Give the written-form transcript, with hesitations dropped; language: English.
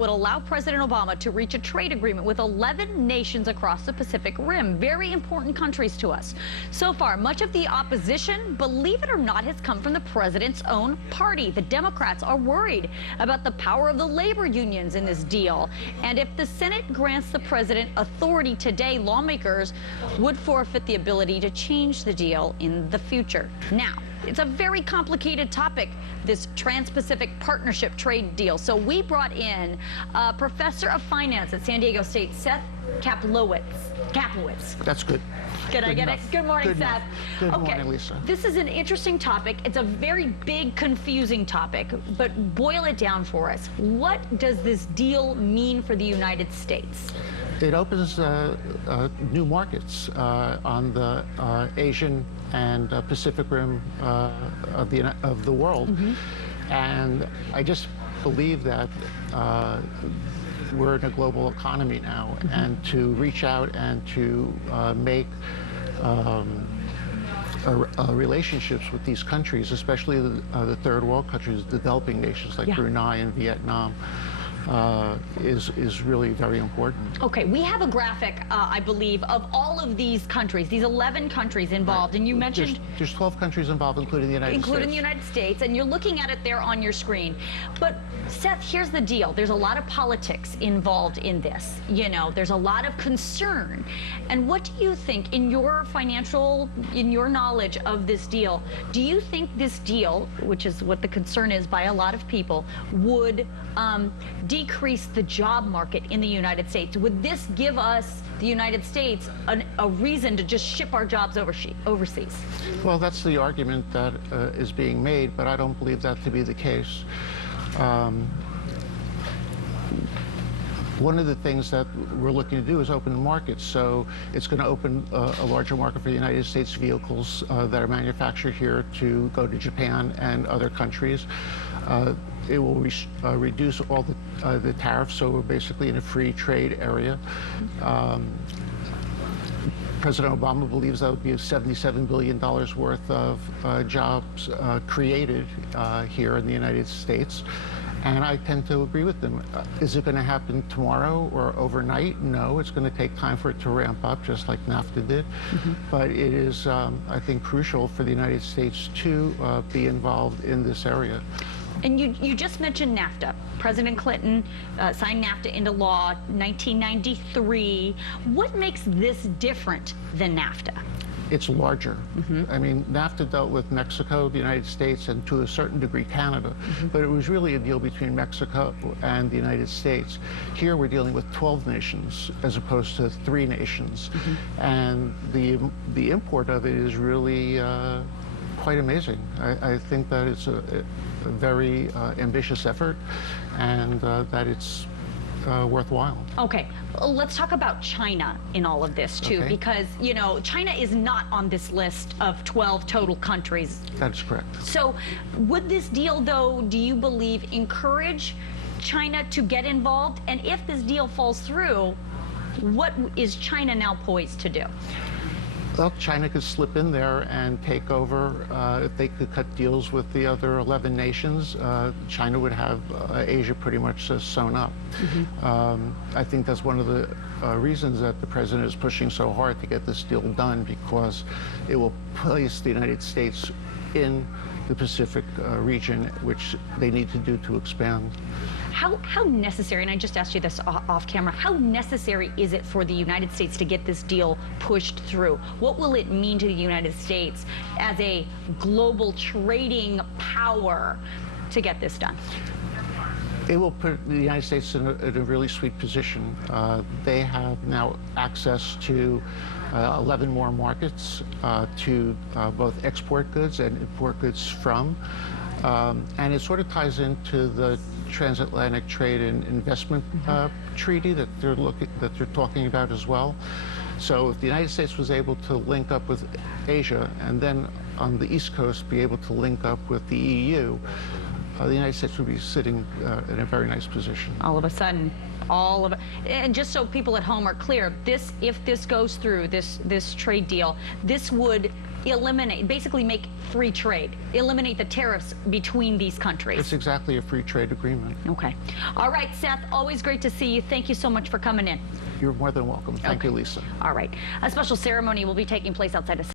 would allow President Obama to reach a trade agreement with 11 nations across the Pacific Rim, very important countries to us. So far, much of the opposition, believe it or not, has come from the president's own party. The Democrats are worried about the power of the labor unions in this deal. And if the Senate grants the president authority today, lawmakers would forfeit the ability to change the deal in the future. Now, it's a very complicated topic, this Trans-Pacific Partnership trade deal. So we brought in a professor of finance at San Diego State, Seth Kaplowitz. That's good. Did I get it? Good morning, Seth. Good morning, Lisa. This is an interesting topic. It's a very big, confusing topic, but boil it down for us. What does this deal mean for the United States? It opens new markets on the Asian and Pacific Rim of the world. And I just believe that we're in a global economy now, and to reach out and to make relationships with these countries, especially the third world countries, developing nations like Brunei and Vietnam, is really very important. Okay, we have a graphic, I believe, of all of these countries, these 11 countries involved, and you mentioned... There's 12 countries involved, including the United States. Including the United States, and you're looking at it there on your screen. But, Seth, here's the deal. There's a lot of politics involved in this. You know, there's a lot of concern. And what do you think, in your knowledge of this deal, do you think this deal, which is what the concern is by a lot of people, would decrease the job market in the United States? Would this give us, the United States, a reason to just ship our jobs overseas? Well, that's the argument that is being made, but I don't believe that to be the case. One of the things that we're looking to do is open markets. So it's going to open a larger market for the United States vehicles that are manufactured here to go to Japan and other countries. It will reduce all the tariffs, so we're basically in a free trade area. President Obama believes that would be $77 billion worth of jobs created here in the United States. And I tend to agree with them. Is it going to happen tomorrow or overnight? No, it's going to take time for it to ramp up, just like NAFTA did. But it is, I think, crucial for the United States to be involved in this area. And you just mentioned NAFTA. President Clinton signed NAFTA into law in 1993. What makes this different than NAFTA? It's larger. I mean, NAFTA dealt with Mexico, the United States, and to a certain degree Canada, but it was really a deal between Mexico and the United States. Here we're dealing with 12 nations as opposed to 3 nations, and the import of it is really quite amazing. I think that it's a very ambitious effort, and that it's worthwhile. Okay, let's talk about China in all of this too, because, you know, China is not on this list of 12 total countries. That's correct. So would this deal, though, do you believe, encourage China to get involved? And if this deal falls through, what is China now poised to do? Well, China could slip in there and take over. If they could cut deals with the other 11 nations, China would have Asia pretty much sewn up. I think that's one of the reasons that the president is pushing so hard to get this deal done, because it will place the United States in the Pacific region, which they need to do to expand. How necessary, and I just asked you this off camera, how necessary is it for the United States to get this deal pushed through? What will it mean to the United States as a global trading power to get this done? It will put the United States in a really sweet position. They have now access to 11 more markets to both export goods and import goods from. And it sort of ties into the transatlantic trade and investment treaty that they're talking about as well. So if the United States was able to link up with Asia, and then on the East Coast be able to link up with the EU, the United States would be sitting in a very nice position. All of a sudden, and just so people at home are clear, if this goes through, this trade deal, this would eliminate, basically make free trade, eliminate the tariffs between these countries. It's exactly a free trade agreement. Okay. All right, Seth, always great to see you. Thank you so much for coming in. You're more than welcome. Thank you, Lisa. All right. A special ceremony will be taking place outside of